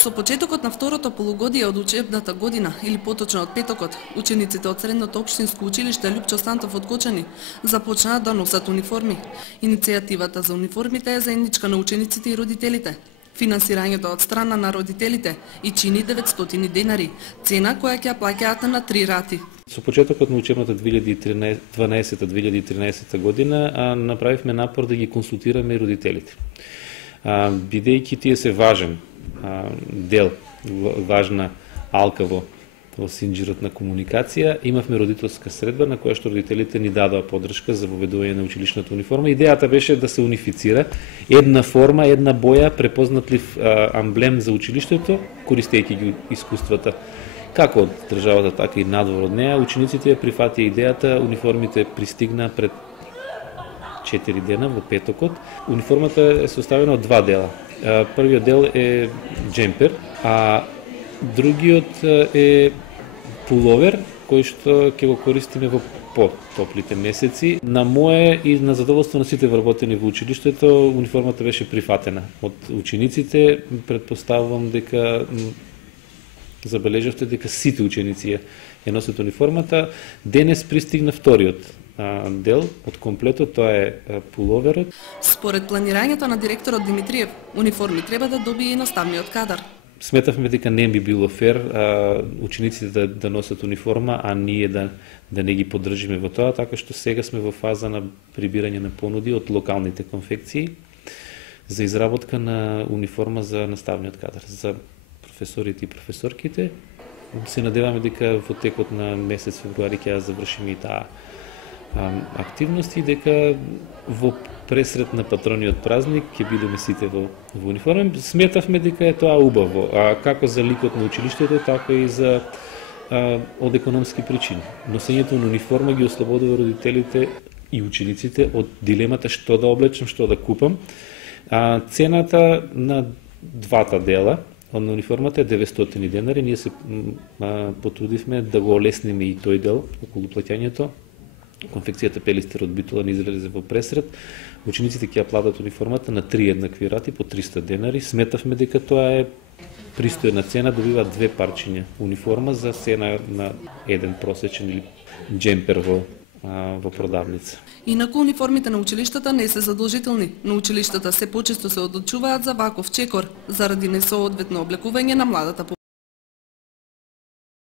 Со почетокот на второто полугодие од учебната година, или поточно од петокот, учениците од Средното општинско училиште Лјупчо Сантов од Кочани започнаа да носат униформи. Иницијативата за униформите е заедничка на учениците и родителите. Финансирањето од страна на родителите и чини 900 денари, цена која ќе ја плаќаат на 3 рати. Со почетокот на учебната 2012-2013 година направивме напор да ги консултираме и родителите. Бидејќи тие се важен дел, важна алка во синџирот на комуникација, имавме родителска средба на која што родителите ни дадоа подршка за воведување на училишната униформа. Идејата беше да се унифицира една форма, една боја, препознатлив амблем за училиштето, користејќи ги искуствата како од државата, така и надвор од неа. Учениците ја прифатија идејата, униформите пристигнаа пред 4 дена во петокот. Униформата е составена од два дела. Првиот дел е джемпер, а другиот е пуловер, кој што ќе го користиме во потоплите месеци. На мое и на задоволство на сите вработени во училиштето, униформата беше прифатена од учениците. Предпоставувам дека забележавте дека сите ученици ја носат униформата. Денес пристигна вториот дел од комплетот, тоа е пуловерот. Според планирањето на директорот Димитриев, униформи треба да добие и наставниот кадар. Сметавме дека не би било фер учениците да носат униформа, а ние да не ги поддржиме во тоа, така што сега сме во фаза на прибирање на понуди од локалните конфекции за изработка на униформа за наставниот кадар, за професорите и професорките. Се надеваме дека во текот на месец февруари ќе ја завршиме и таа активности и дека во пресрет на патрониот празник ќе бидеме сите во униформа. Сметавме дека е тоа убаво, како за ликот на училиштето, така и за од економски причини. Носењето на униформа ги ослободува родителите и учениците од дилемата што да облечам, што да купам. Цената на двата дела на униформата е 900 денари. Ние се потрудивме да го олесниме и тој дел околу плаќањето. Конфекцијата пелистер од битола не излезе во пресрет. Учениците ќе ја платат униформата на 3 еднакви рати по 300 денари. Сметавме дека тоа е пристојна цена, добива 2 парчиња униформа за цена на еден просечен или джемпер во продавница. Инаку униформите на училиштата не се задолжителни, но училиштата се почесто се одлучуваат за ваков чекор заради несоодветно облекување на младата